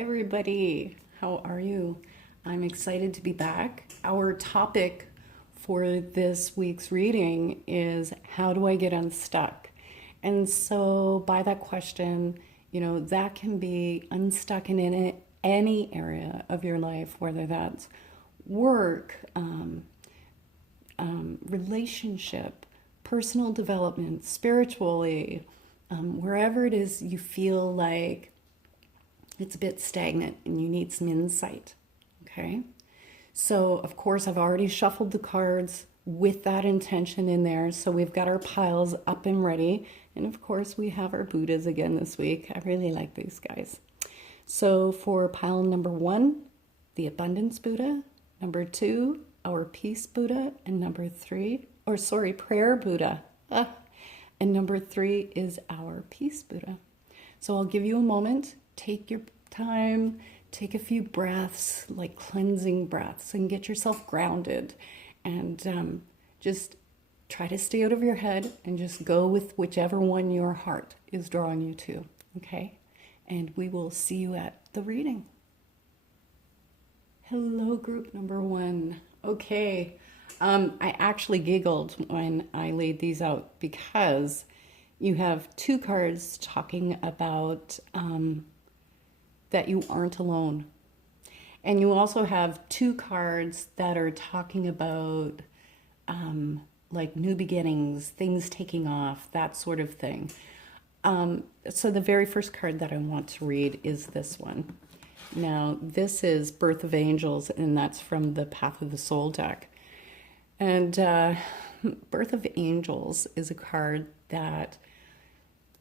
everybody. How are you? I'm excited to be back. Our topic for this week's reading is how do I get unstuck? And so, by that question, that can be unstuck in any area of your life, whether that's work, relationship, personal development, spiritually, wherever it is you feel like it's a bit stagnant and you need some insight. Okay? So, of course, I've already shuffled the cards with that intention in there. So, we've got our piles up and ready. And of course, we have our Buddhas again this week. I really like these guys. So, for pile number 1, the Abundance Buddha. Number 2, our Peace Buddha. And number 3, Prayer Buddha. And number 3 is our Peace Buddha. So, I'll give you a moment. Take your time, take a few breaths, like cleansing breaths, and get yourself grounded. And just try to stay out of your head and just go with whichever one your heart is drawing you to, okay? And we will see you at the reading. Hello, group number 1. Okay, I actually giggled when I laid these out because you have 2 cards talking about that you aren't alone. And you also have 2 cards that are talking about like new beginnings, things taking off, that sort of thing. So the very first card that I want to read is this one. Now, this is Birth of Angels, and that's from the Path of the Soul deck. And Birth of Angels is a card that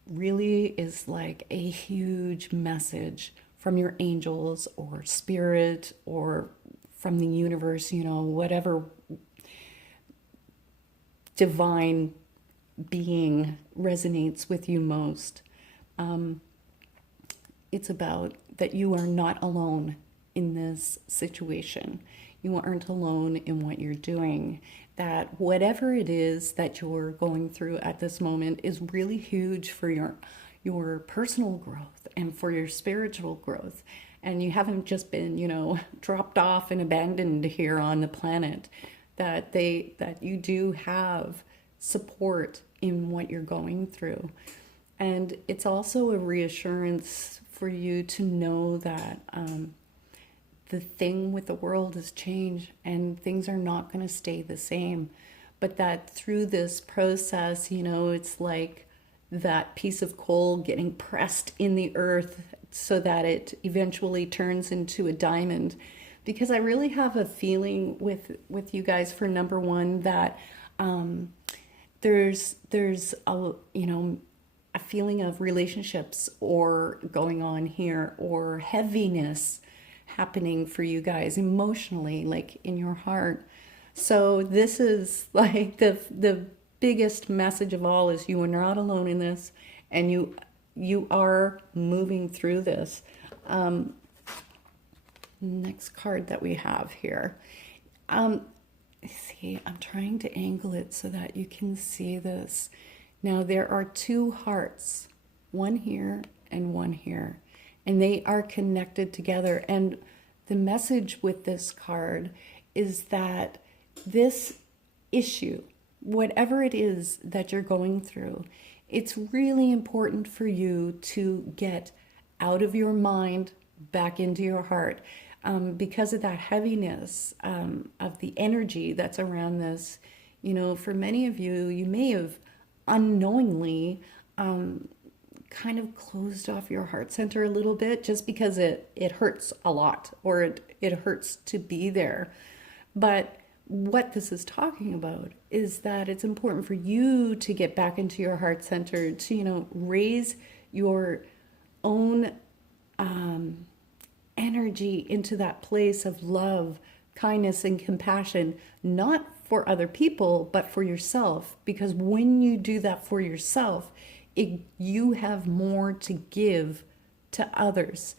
really is like a huge message from your angels or spirit or from the universe, whatever divine being resonates with you most. It's about that you are not alone in this situation. You aren't alone in what you're doing. That whatever it is that you're going through at this moment is really huge for your personal growth and for your spiritual growth. And you haven't just been, dropped off and abandoned here on the planet. That you do have support in what you're going through. And it's also a reassurance for you to know that the thing with the world has changed and things are not going to stay the same. But that through this process, it's like that piece of coal getting pressed in the earth so that it eventually turns into a diamond. Because I really have a feeling with you guys for number 1 that there's a feeling of relationships or going on here or heaviness happening for you guys emotionally, like in your heart. So this is like the biggest message of all is you are not alone in this, and you are moving through this. Next card that we have here. See, I'm trying to angle it so that you can see this. Now there are 2 hearts, one here and one here, and they are connected together. And the message with this card is that this issue, whatever it is that you're going through, it's really important for you to get out of your mind, back into your heart. Because of that heaviness of the energy that's around this, for many of you, you may have unknowingly kind of closed off your heart center a little bit just because it hurts a lot or it hurts to be there. But what this is talking about is that it's important for you to get back into your heart center, to, raise your own energy into that place of love, kindness, and compassion, not for other people, but for yourself. Because when you do that for yourself, you have more to give to others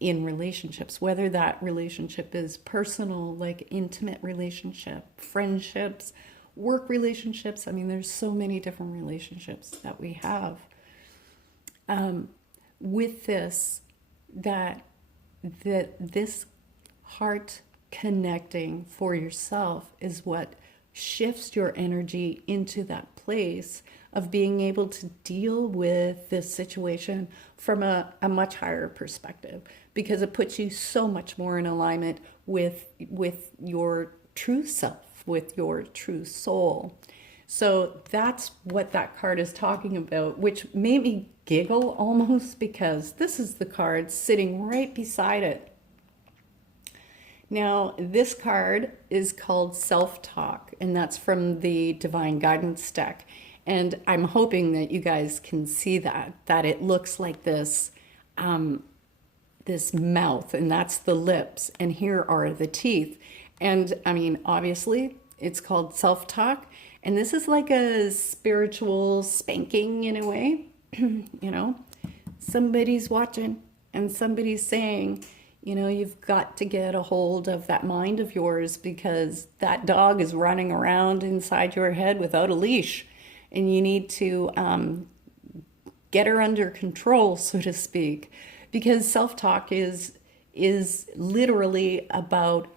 in relationships, whether that relationship is personal, like intimate relationship, friendships, work relationships. I mean, there's so many different relationships that we have. With this, that this heart connecting for yourself is what shifts your energy into that place of being able to deal with this situation from a much higher perspective, because it puts you so much more in alignment with your true self, with your true soul. So that's what that card is talking about, which made me giggle almost, because this is the card sitting right beside it. Now, this card is called Self-Talk, and that's from the Divine Guidance deck. And I'm hoping that you guys can see that it looks like this, this mouth, and that's the lips, and here are the teeth. And I mean, obviously, it's called Self-Talk, and this is like a spiritual spanking in a way. You know, somebody's watching and somebody's saying, you know, you've got to get a hold of that mind of yours, because that dog is running around inside your head without a leash, and you need to get her under control, so to speak, because self-talk is literally about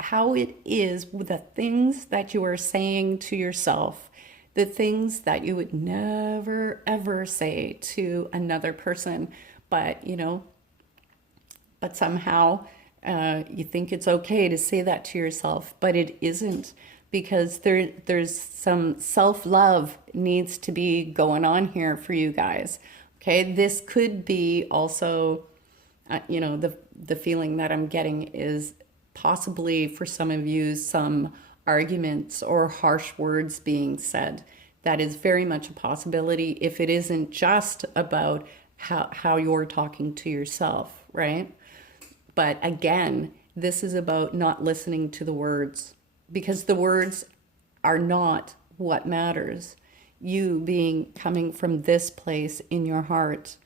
how it is with the things that you are saying to yourself, the things that you would never ever say to another person, but you know, but somehow you think it's okay to say that to yourself, but it isn't, because there's some self-love needs to be going on here for you guys. Okay, this could be also, you know, the feeling that I'm getting is possibly for some of you some arguments or harsh words being said. That is very much a possibility if it isn't just about how you're talking to yourself, right? But again, this is about not listening to the words, because the words are not what matters. You coming from this place in your heart,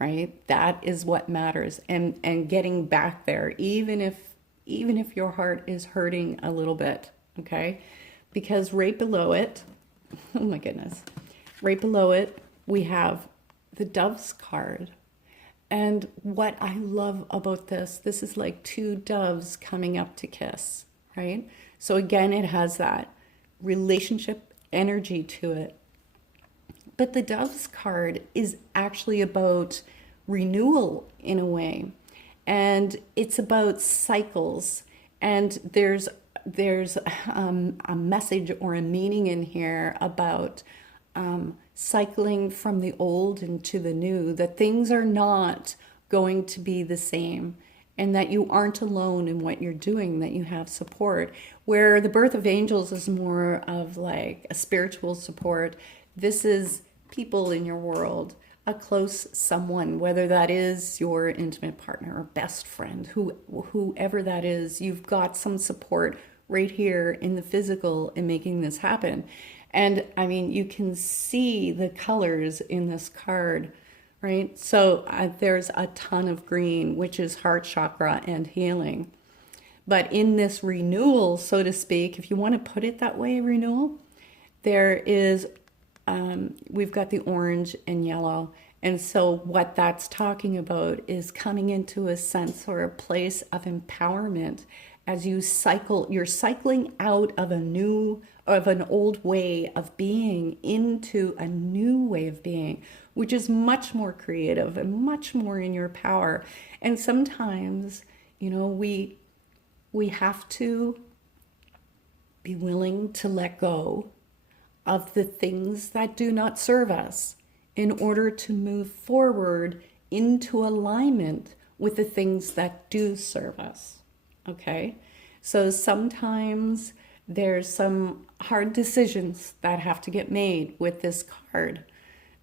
right? That is what matters. And getting back there, even if your heart is hurting a little bit, okay? Because right below it, oh my goodness, right below it, we have the Dove's card. And what I love about this is like two doves coming up to kiss, right? So again, it has that relationship energy to it. But the Dove's card is actually about renewal in a way. And it's about cycles. And there's a message or a meaning in here about cycling from the old into the new, that things are not going to be the same, and that you aren't alone in what you're doing, that you have support. Where the birth of angels is more of like a spiritual support, this is people in your world, a close someone, whether that is your intimate partner or best friend, whoever that is, you've got some support right here in the physical in making this happen. And I mean, you can see the colors in this card, right? So there's a ton of green, which is heart chakra and healing. But in this renewal, so to speak, if you want to put it that way, renewal, there is, we've got the orange and yellow. And so what that's talking about is coming into a sense or a place of empowerment as you cycle. You're cycling out of an old way of being into a new way of being, which is much more creative and much more in your power. And sometimes, you know, we have to be willing to let go of the things that do not serve us in order to move forward into alignment with the things that do serve us. Okay? So sometimes there's some hard decisions that have to get made with this card.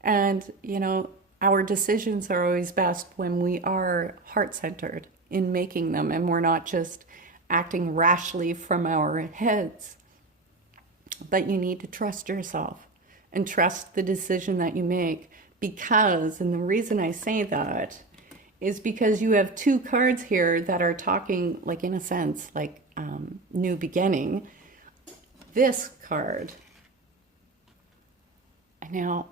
And, you know, our decisions are always best when we are heart-centered in making them, and we're not just acting rashly from our heads. But you need to trust yourself and trust the decision that you make, because, and the reason I say that is because you have two cards here that are talking, like, in a sense, like new beginning. This card, now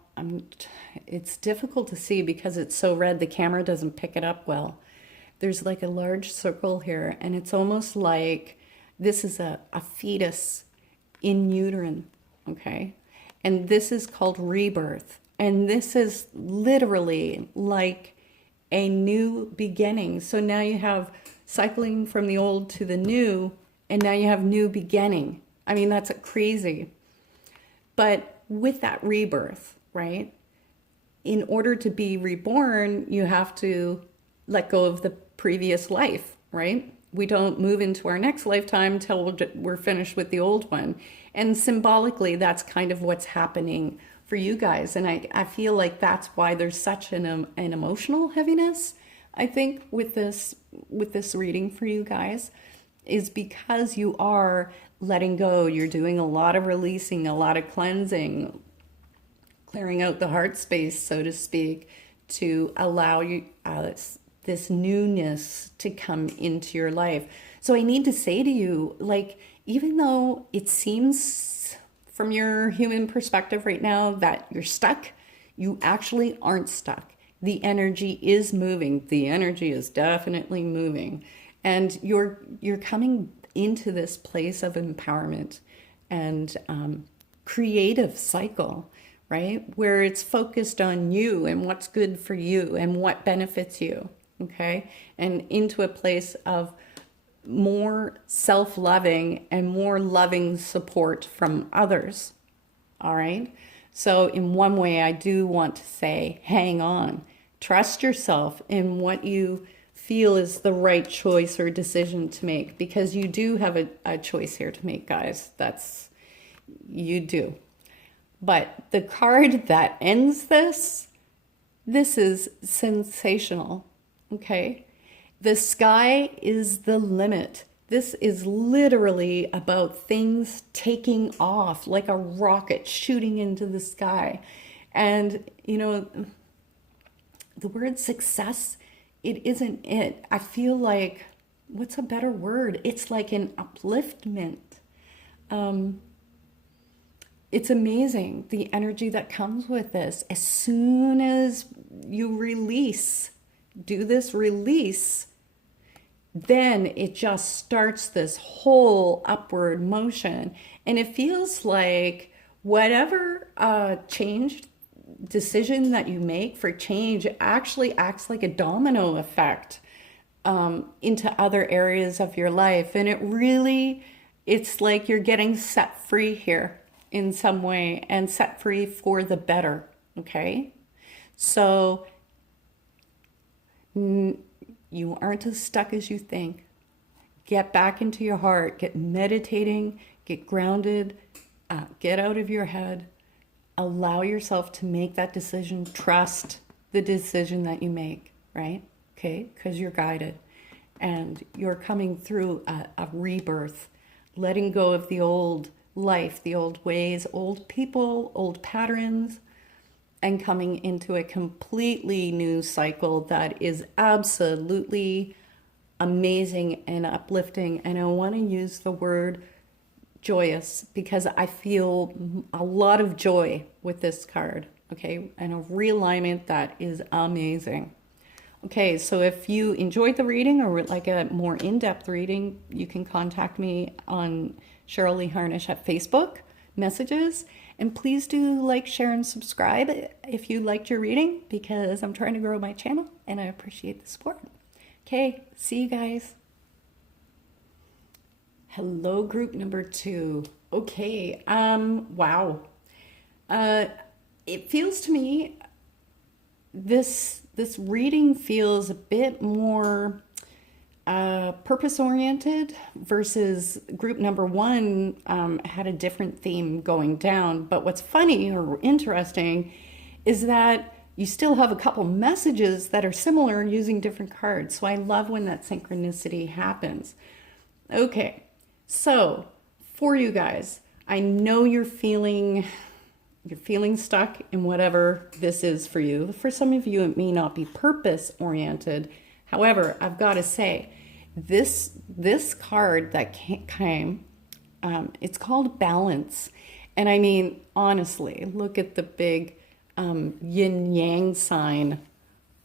it's difficult to see because it's so red, the camera doesn't pick it up well, there's like a large circle here, and it's almost like this is a fetus in uterine, okay? And this is called rebirth. And this is literally like a new beginning. So now you have cycling from the old to the new, and now you have new beginning. I mean, that's crazy. But with that rebirth, right? In order to be reborn, you have to let go of the previous life, right? We don't move into our next lifetime till we're finished with the old one. And symbolically, that's kind of what's happening for you guys. And I feel like that's why there's such an emotional heaviness, I think, with this reading for you guys, is because you are letting go. You're doing a lot of releasing, a lot of cleansing, clearing out the heart space, so to speak, to allow you this newness to come into your life. So I need to say to you, like, even though it seems from your human perspective right now that you're stuck, you actually aren't stuck. The energy is moving. The energy is definitely moving. And you're coming into this place of empowerment and creative cycle, right? Where it's focused on you and what's good for you and what benefits you, okay? And into a place of more self-loving and more loving support from others, all right? So in one way, I do want to say, hang on, trust yourself in what you feel is the right choice or decision to make, because you do have a choice here to make, guys. You do. But the card that ends this is sensational, okay? The sky is the limit. This is literally about things taking off like a rocket shooting into the sky. And, you know, the word success, it isn't it. I feel like, what's a better word? It's like an upliftment. It's amazing, the energy that comes with this. As soon as you do this release, then it just starts this whole upward motion. And it feels like whatever decision that you make for change actually acts like a domino effect into other areas of your life. And it's like you're getting set free here in some way, and set free for the better, okay? So you aren't as stuck as you think. Get back into your heart, get meditating, get grounded, get out of your head, allow yourself to make that decision, trust the decision that you make, right? Okay, because you're guided and you're coming through a rebirth, letting go of the old life, the old ways, old people, old patterns, and coming into a completely new cycle that is absolutely amazing and uplifting. And I want to use the word joyous because I feel a lot of joy with this card, okay? And a realignment that is amazing. Okay, so if you enjoyed the reading or would like a more in-depth reading, you can contact me on Cheryl Lee Harnish at Facebook messages. And please do like, share, and subscribe if you liked your reading, because I'm trying to grow my channel and I appreciate the support. Okay, see you guys. Hello, group number 2. Okay, wow. It feels to me, this reading feels a bit more purpose-oriented versus group number 1 had a different theme going down. But what's funny or interesting is that you still have a couple messages that are similar using different cards. So I love when that synchronicity happens. Okay, so for you guys, I know you're feeling stuck in whatever this is for you. For some of you, it may not be purpose-oriented. However, I've got to say, this card that came, it's called balance. And I mean, honestly, look at the big yin-yang sign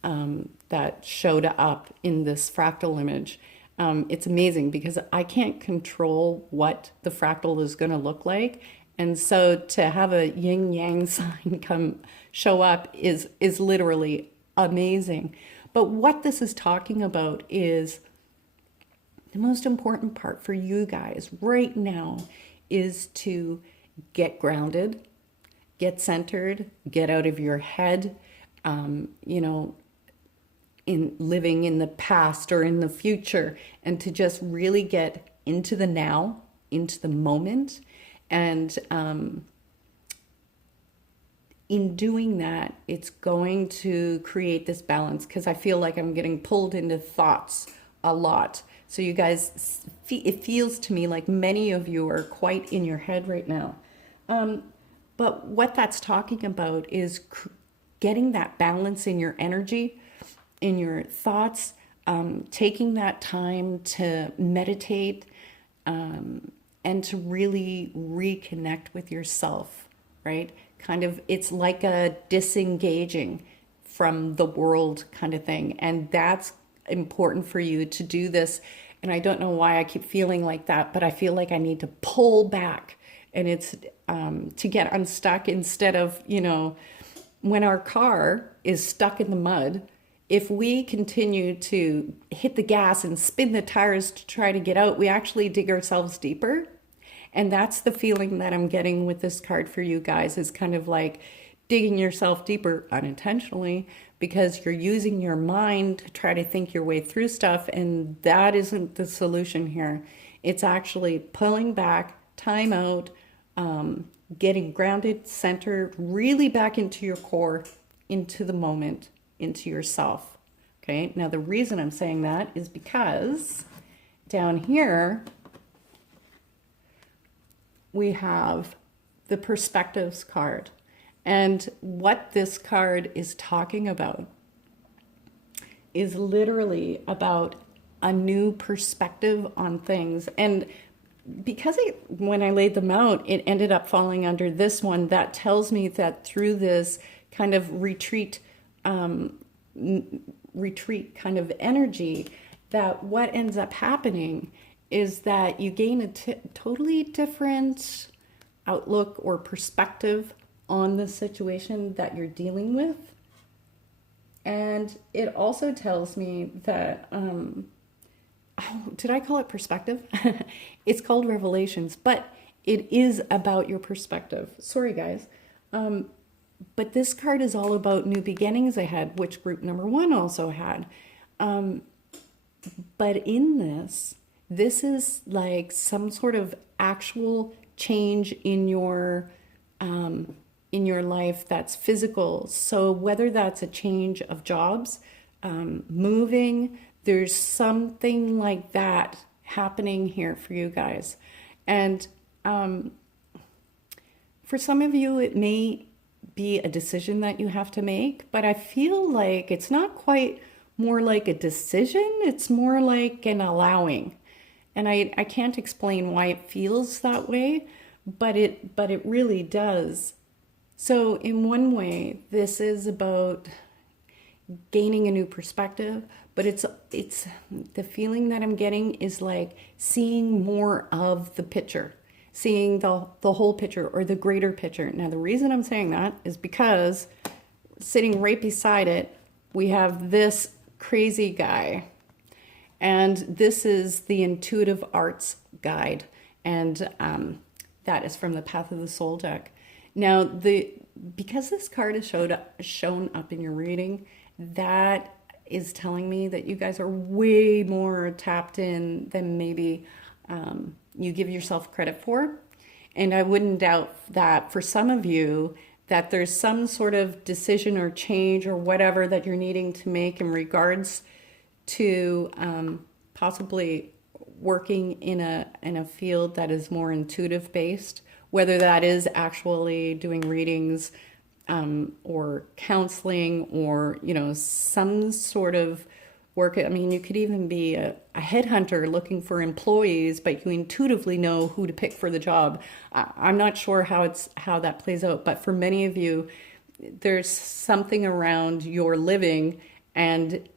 that showed up in this fractal image. It's amazing because I can't control what the fractal is going to look like. And so to have a yin yang sign show up is literally amazing. But what this is talking about is the most important part for you guys right now is to get grounded, get centered, get out of your head, you know, in living in the past or in the future, and to just really get into the now, into the moment. And in doing that, it's going to create this balance, because I feel like I'm getting pulled into thoughts a lot. So you guys, it feels to me like many of you are quite in your head right now. But what that's talking about is getting that balance in your energy, in your thoughts, taking that time to meditate, and to really reconnect with yourself, right? Kind of, it's like a disengaging from the world kind of thing. And that's important for you to do this. And I don't know why I keep feeling like that, but I feel like I need to pull back. And it's to get unstuck, instead of, you know, when our car is stuck in the mud, if we continue to hit the gas and spin the tires to try to get out, we actually dig ourselves deeper. And that's the feeling that I'm getting with this card for you guys, is kind of like digging yourself deeper unintentionally, because you're using your mind to try to think your way through stuff. And that isn't the solution here. It's actually pulling back, time out, getting grounded, centered, really back into your core, into the moment, into yourself. Okay, now the reason I'm saying that is because down here we have the perspectives card. And what this card is talking about is literally about a new perspective on things. And because when I laid them out, it ended up falling under this one, that tells me that through this kind of retreat kind of energy, that what ends up happening is that you gain a totally different outlook or perspective on the situation that you're dealing with. And it also tells me that, did I call it perspective? It's called revelations, but it is about your perspective. Sorry, guys. But this card is all about new beginnings ahead, which group number 1 also had. But in this is like some sort of actual change in your life that's physical. So whether that's a change of jobs, moving, there's something like that happening here for you guys. And for some of you, it may be a decision that you have to make, but I feel like it's not quite more like a decision, it's more like an allowing. And I can't explain why it feels that way, but it really does. So in one way, this is about gaining a new perspective, but it's the feeling that I'm getting is like seeing more of the picture, seeing the whole picture or the greater picture. Now, the reason I'm saying that is because sitting right beside it, we have this crazy guy. And this is the Intuitive Arts Guide. And that is from the Path of the Soul deck. Now, because this card is shown up in your reading, that is telling me that you guys are way more tapped in than maybe you give yourself credit for. And I wouldn't doubt that for some of you, that there's some sort of decision or change or whatever that you're needing to make in regards to possibly working in a field that is more intuitive based, whether that is actually doing readings or counseling or, you know, some sort of work. I mean, you could even be a headhunter looking for employees, but you intuitively know who to pick for the job. I'm not sure how that plays out, but for many of you, there's something around your living and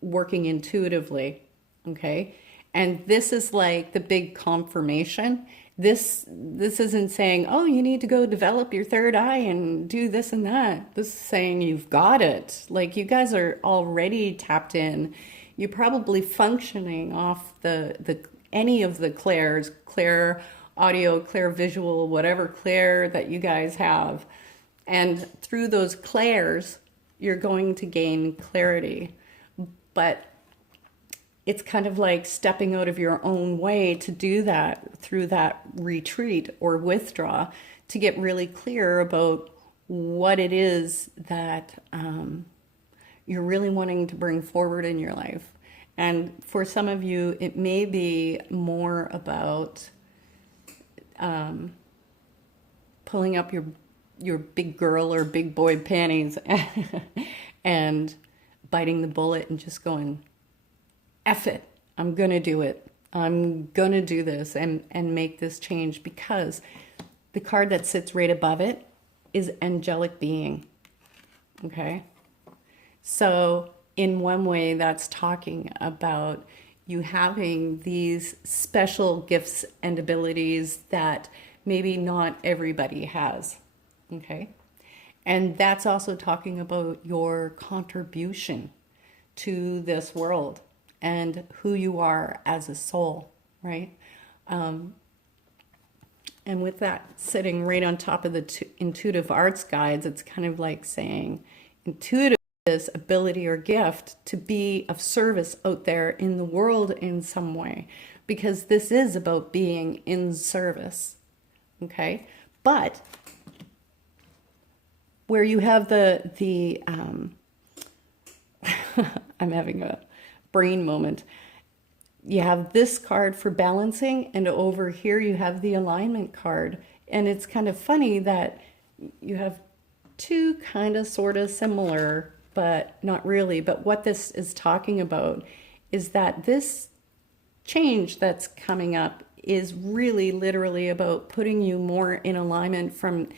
working intuitively, okay? And this is like the big confirmation. This isn't saying, oh, you need to go develop your third eye and do this and that. This is saying you've got it. Like, you guys are already tapped in. You're probably functioning off the any of the clairs, clair audio, clair visual, whatever clair that you guys have. And through those clairs, you're going to gain clarity. But it's kind of like stepping out of your own way to do that through that retreat or withdraw, to get really clear about what it is that you're really wanting to bring forward in your life. And for some of you, it may be more about pulling up your big girl or big boy panties and biting the bullet and just going, F it, I'm gonna do it. I'm gonna do this and make this change, because the card that sits right above it is angelic being, okay? So in one way, that's talking about you having these special gifts and abilities that maybe not everybody has, okay? And that's also talking about your contribution to this world and who you are as a soul, right? And with that sitting right on top of the intuitive arts guides, it's kind of like saying intuitive is ability or gift to be of service out there in the world in some way, because this is about being in service, okay? But where you have the I'm having a brain moment. You have this card for balancing, and over here you have the alignment card. And it's kind of funny that you have two kind of sort of similar, but not really. But what this is talking about is that this change that's coming up is really literally about putting you more in alignment from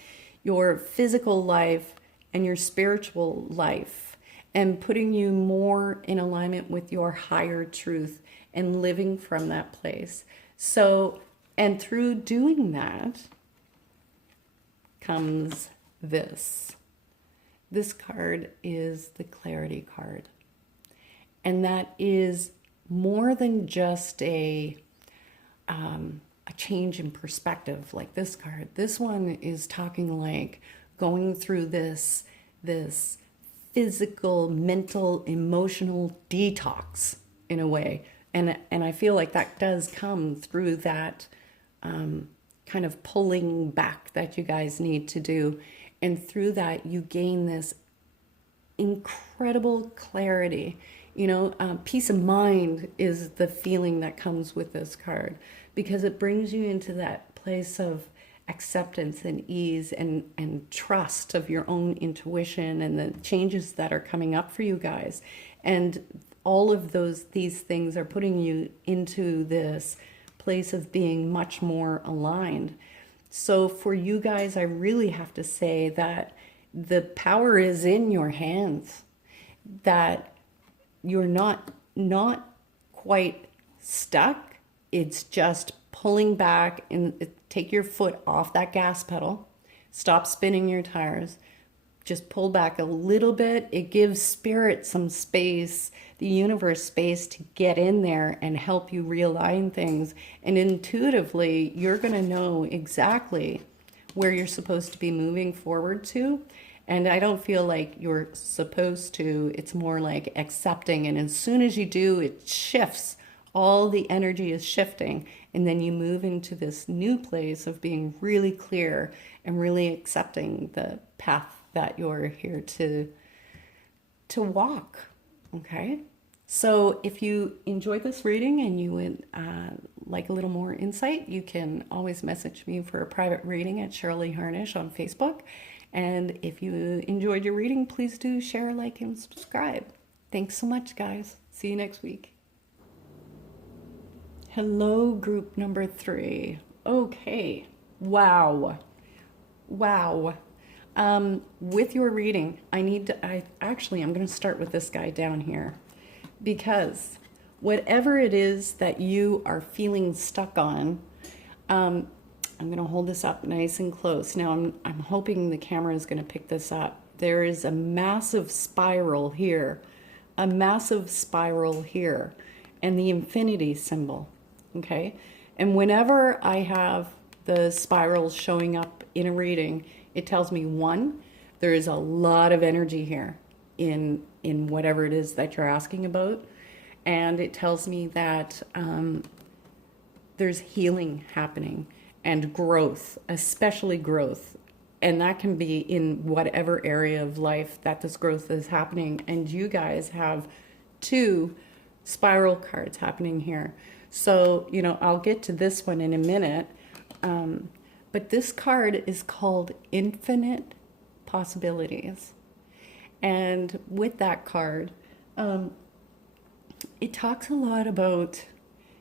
your physical life and your spiritual life, and putting you more in alignment with your higher truth and living from that place. So, and through doing that comes this. This card is the clarity card. And that is more than just a change in perspective like this card. This one is talking like going through this physical, mental, emotional detox in a way. And I feel like that does come through that kind of pulling back that you guys need to do. And through that, you gain this incredible clarity. You know, peace of mind is the feeling that comes with this card, because it brings you into that place of acceptance and ease and trust of your own intuition and the changes that are coming up for you guys. And all of these things are putting you into this place of being much more aligned. So for you guys, I really have to say that the power is in your hands, that you're not quite stuck. It's just pulling back and take your foot off that gas pedal. Stop spinning your tires. Just pull back a little bit. It gives spirit some space, the universe space to get in there and help you realign things. And intuitively, you're going to know exactly where you're supposed to be moving forward to. And I don't feel like you're supposed to. It's more like accepting. And as soon as you do, it shifts. All the energy is shifting. And then you move into this new place of being really clear and really accepting the path that you're here to walk. Okay? So if you enjoyed this reading and you would like a little more insight, you can always message me for a private reading at Cheryl Harnish on Facebook. And if you enjoyed your reading, please do share, like, and subscribe. Thanks so much, guys. See you next week. Hello, group number 3. Okay. Wow. With your reading, I'm going to start with this guy down here, because whatever it is that you are feeling stuck on, I'm going to hold this up nice and close. Now, I'm hoping the camera is going to pick this up. There is a massive spiral here, and the infinity symbol, okay? And whenever I have the spirals showing up in a reading, it tells me, one, there is a lot of energy here in whatever it is that you're asking about. And it tells me that there's healing happening and growth, especially growth. And that can be in whatever area of life that this growth is happening. And you guys have 2 spiral cards happening here. So, I'll get to this one in a minute. But this card is called Infinite Possibilities. And with that card, it talks a lot about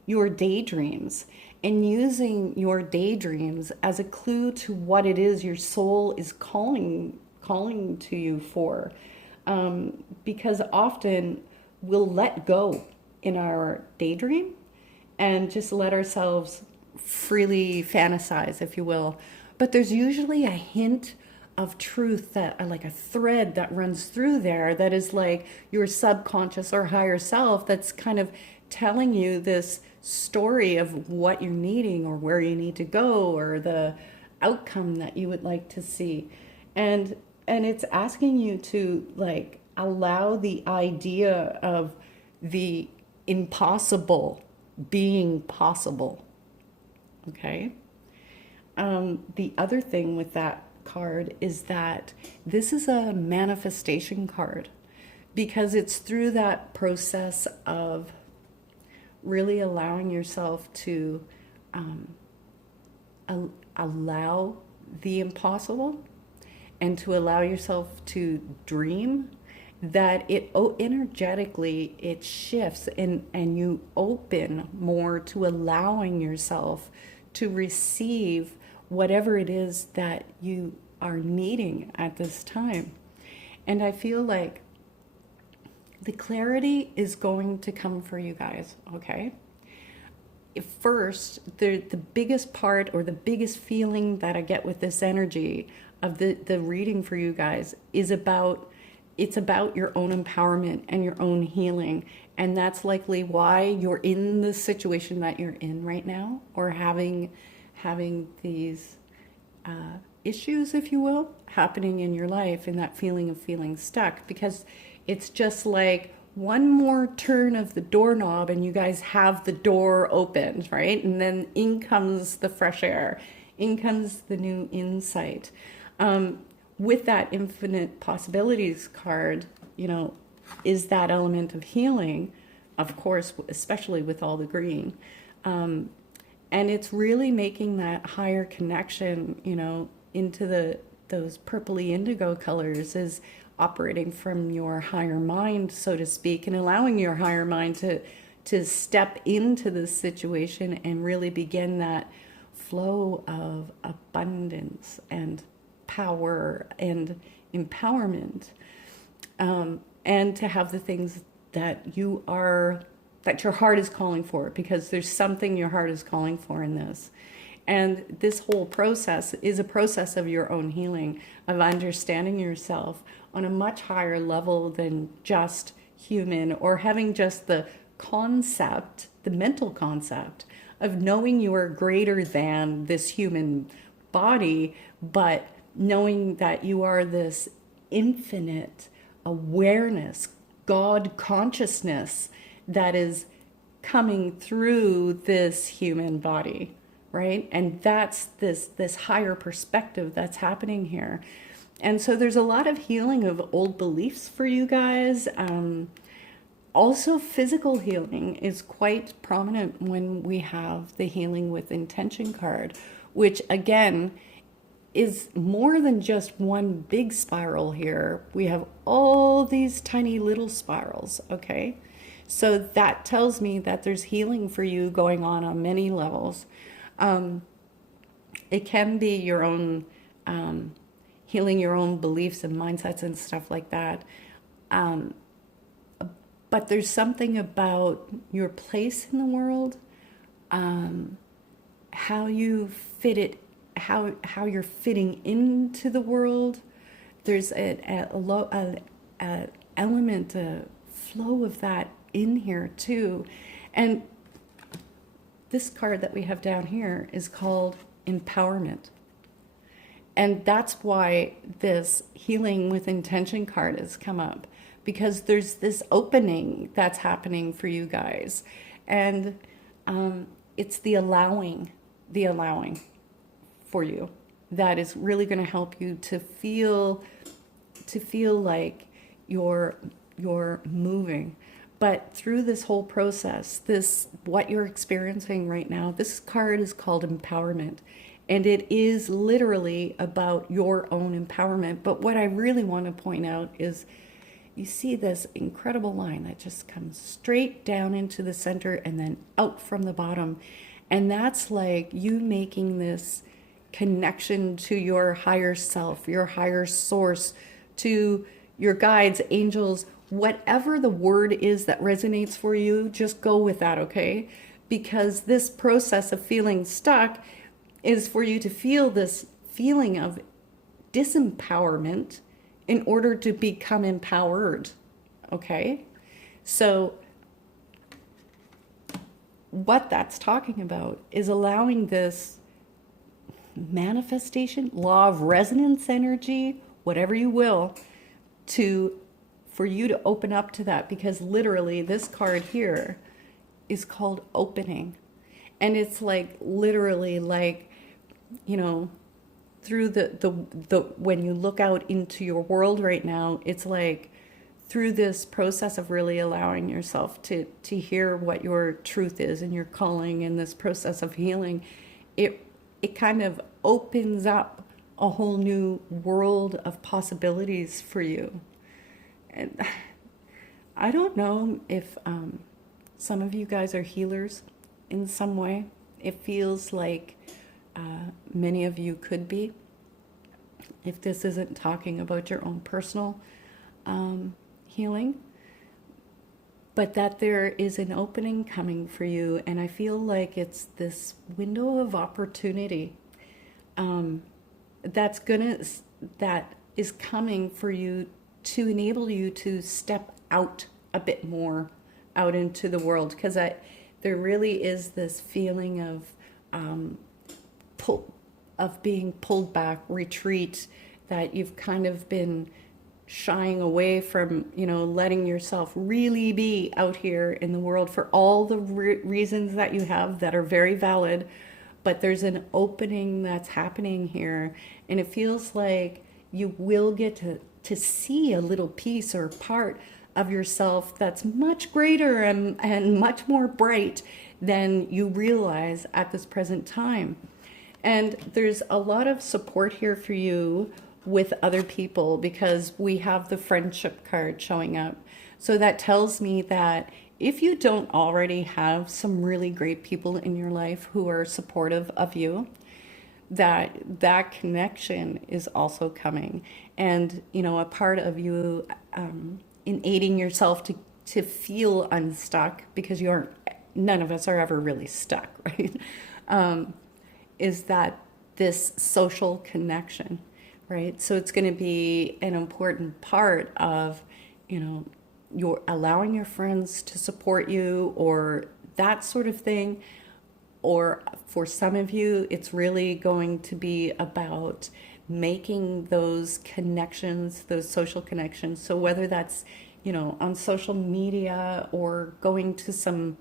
your daydreams and using your daydreams as a clue to what it is your soul is calling to you for. Because often we'll let go in our daydream and just let ourselves freely fantasize, if you will. But there's usually a hint of truth, that like a thread that runs through there, that is like your subconscious or higher self that's kind of telling you this story of what you're needing or where you need to go or the outcome that you would like to see. And it's asking you to like allow the idea of the impossible being possible. Okay? The other thing with that card is that this is a manifestation card, because it's through that process of really allowing yourself to allow the impossible and to allow yourself to dream, that it energetically it shifts and you open more to allowing yourself to receive whatever it is that you are needing at this time. And I feel like the clarity is going to come for you guys, okay? First, the biggest part or the biggest feeling that I get with this energy of the reading for you guys is it's about your own empowerment and your own healing. And that's likely why you're in the situation that you're in right now, or having these issues, if you will, happening in your life, and that feeling of feeling stuck, because it's just like one more turn of the doorknob and you guys have the door opened, right? And then in comes the fresh air, in comes the new insight. With that infinite possibilities card, is that element of healing, of course, especially with all the green. And it's really making that higher connection, into those purpley indigo colors, is operating from your higher mind, so to speak, and allowing your higher mind to step into this situation and really begin that flow of abundance and power and empowerment, and to have the things that your heart is calling for, because there's something your heart is calling for in this. And this whole process is a process of your own healing, of understanding yourself on a much higher level than just human, or having just the concept, the mental concept of knowing you are greater than this human body, but knowing that you are this infinite awareness, God consciousness that is coming through this human body, right? And that's this higher perspective that's happening here. And so there's a lot of healing of old beliefs for you guys. Also, physical healing is quite prominent when we have the healing with intention card, which again is more than just one big spiral here. We have all these tiny little spirals, okay? So that tells me that there's healing for you going on many levels. It can be your own healing your own beliefs and mindsets and stuff like that. But there's something about your place in the world, how you fit it, how you're fitting into the world. There's a element, a flow of that in here too. And this card that we have down here is called empowerment. And that's why this healing with intention card has come up, because there's this opening that's happening for you guys. And it's the allowing for you that is really going to help you to feel like you're moving. But through this whole process, what you're experiencing right now, this card is called empowerment. And it is literally about your own empowerment. But what I really want to point out is you see this incredible line that just comes straight down into the center and then out from the bottom. And that's like you making this connection to your higher self, your higher source, to your guides, angels, whatever the word is that resonates for you, just go with that, okay? Because this process of feeling stuck is for you to feel this feeling of disempowerment in order to become empowered, okay? So what that's talking about is allowing this manifestation, law of resonance energy, whatever you will, for you to open up to that, because literally this card here is called opening. And it's like literally like, you know, through the when you look out into your world right now, it's like through this process of really allowing yourself to hear what your truth is and your calling, and this process of healing, it kind of opens up a whole new world of possibilities for you. And I don't know if some of you guys are healers in some way. It feels like many of you could be, if this isn't talking about your own personal healing, but that there is an opening coming for you. And I feel like it's this window of opportunity that is coming for you to enable you to step out a bit more out into the world, because there really is this feeling of being pulled back, retreat, that you've kind of been shying away from, letting yourself really be out here in the world for all the reasons that you have that are very valid. But there's an opening that's happening here, and it feels like you will get to see a little piece or part of yourself that's much greater and much more bright than you realize at this present time. And there's a lot of support here for you with other people, because we have the friendship card showing up. So that tells me that if you don't already have some really great people in your life who are supportive of you, that connection is also coming. And, a part of you in aiding yourself to feel unstuck, because none of us are ever really stuck, right? Is that this social connection, right? So it's going to be an important part of, you're allowing your friends to support you, or that sort of thing. Or for some of you, it's really going to be about making those connections, those social connections. So whether that's, on social media, or going to some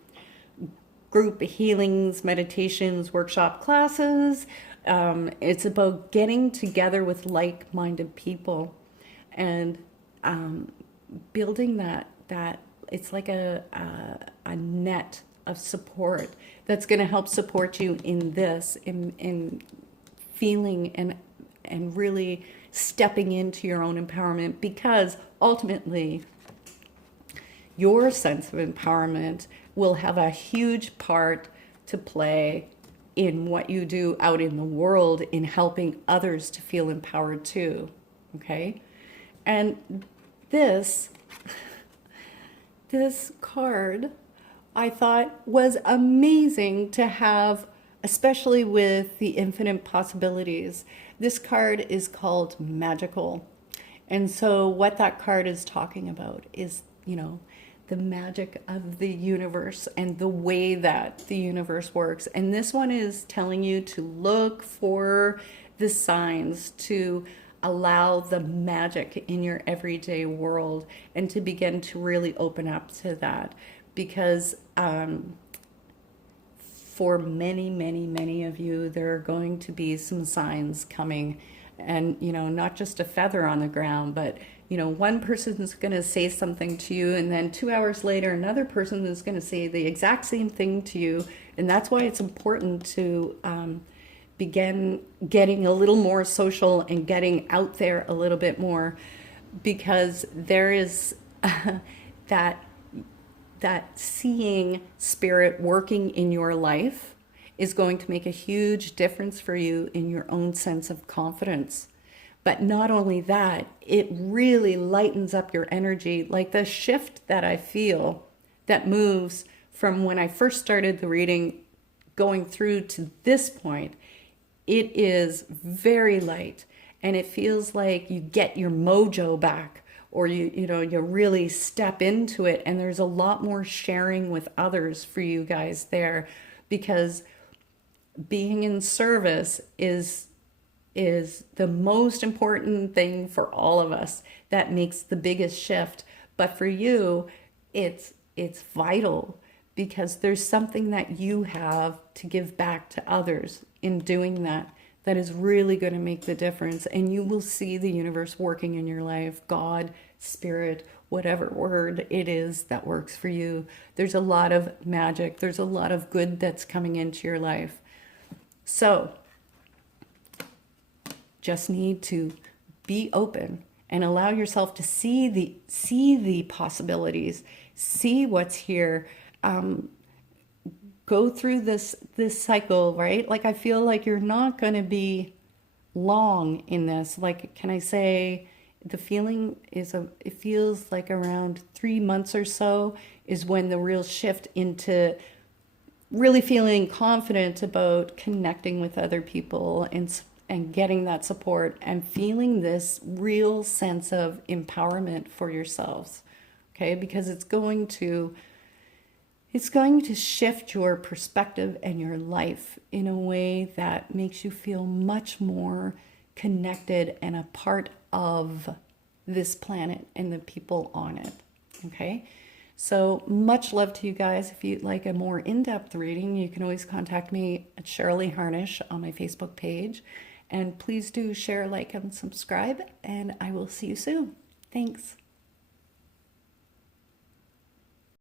group healings, meditations, workshop classes, it's about getting together with like-minded people and building that it's like a net of support that's going to help support you in this, in feeling and really stepping into your own empowerment, because ultimately your sense of empowerment will have a huge part to play in what you do out in the world in helping others to feel empowered too. Okay? And this card I thought was amazing to have, especially with the infinite possibilities. This card is called Magical. And so what that card is talking about is, the magic of the universe and the way that the universe works. And this one is telling you to look for the signs, to allow the magic in your everyday world and to begin to really open up to that. Because for many, many, many of you, there are going to be some signs coming. And, not just a feather on the ground, but, one person's going to say something to you, and then 2 hours later, another person is going to say the exact same thing to you. And that's why it's important to begin getting a little more social and getting out there a little bit more, because there is that seeing spirit working in your life is going to make a huge difference for you in your own sense of confidence. But not only that, it really lightens up your energy. Like the shift that I feel that moves from when I first started the reading going through to this point, it is very light, and it feels like you get your mojo back, or you really step into it, and there's a lot more sharing with others for you guys there, because being in service is the most important thing for all of us. That makes the biggest shift. But for you, it's vital, because there's something that you have to give back to others in doing that is really going to make the difference. And you will see the universe working in your life, God, spirit, whatever word it is that works for you. There's a lot of magic. There's a lot of good that's coming into your life. So just need to be open and allow yourself to see the possibilities, see what's here. Go through this cycle, right? Like, I feel like you're not going to be long in this. Like, can I say the feeling is it feels like around 3 months or so is when the real shift into really feeling confident about connecting with other people and getting that support and feeling this real sense of empowerment for yourselves. Okay? Because it's going to shift your perspective and your life in a way that makes you feel much more connected and a part of this planet and the people on it. Okay? So much love to you guys. If you'd like a more in-depth reading, you can always contact me at Cheryl Harnish on my Facebook page. And please do share, like, and subscribe, and I will see you soon. Thanks.